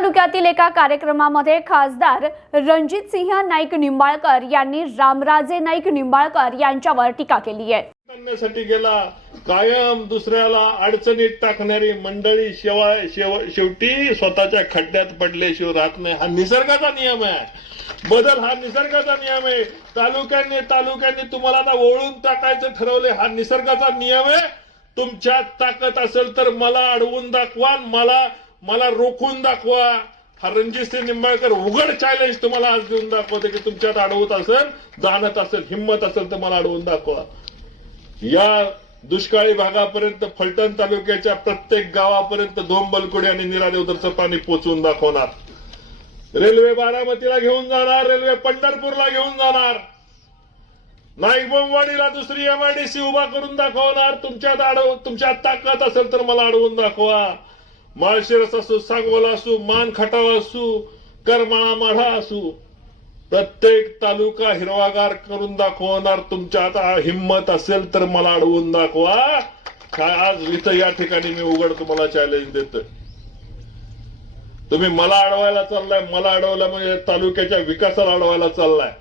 तालुक्यातील एका कार्यक्रमामध्ये खासदार रणजित सिंह नाईक निंबाळकर यांनी रामराजे नाईक निंबाळकर यांच्यावर टीका केली आहे. करण्यासाठी गेला कायम दुसऱ्याला अडचणीत टाकणारी मंडळी शिवाय शेवटी स्वतःच्या खड्ड्यात पडल्याशिवाय राहत नाही. हा निसर्गाचा नियम आहे. बदल हा निसर्गाचा नियम आहे. तालुक्यांनी तालुक्यांनी तुम्हाला आता ओळून टाकायचं ठरवले हा निसर्गाचा नियम आहे. तुमच्यात ताकद असेल तर मला अडवून दाखवा मला मला रोखून दाखवा. हा रणजित सिंह निंबाळकर उघड चॅलेंज तुम्हाला आज देऊन दाखवते की तुमच्यात अडवत असेल जाणत असेल हिंमत असेल तर मला अडवून दाखवा. या दुष्काळी भागापर्यंत फलटण तालुक्याच्या प्रत्येक गावापर्यंत धोंबलकुडी आणि निरादेवदरचं पाणी पोचवून दाखवणार. रेल्वे बारामतीला घेऊन जाणार रेल्वे पंढरपूरला घेऊन जाणार. नाईक दुसरी एमआयडीसी उभा करून दाखवणार. तुमच्यात अडव तुमच्यात ताकद असेल तर मला अडवून दाखवा. माळशिरस असू सांगोला असू मान खटाव असू करमाळा माढा असू प्रत्येक तालुका हिरवागार करून दाखवणार. तुमच्या आता हिंमत असेल तर मला अडवून दाखवा. काय आज इथं या ठिकाणी मी उघड तुम्हाला चॅलेंज देतोय. तुम्ही मला अडवायला चाललाय मला अडवलं म्हणजे तालुक्याच्या विकासाला अडवायला चाललाय.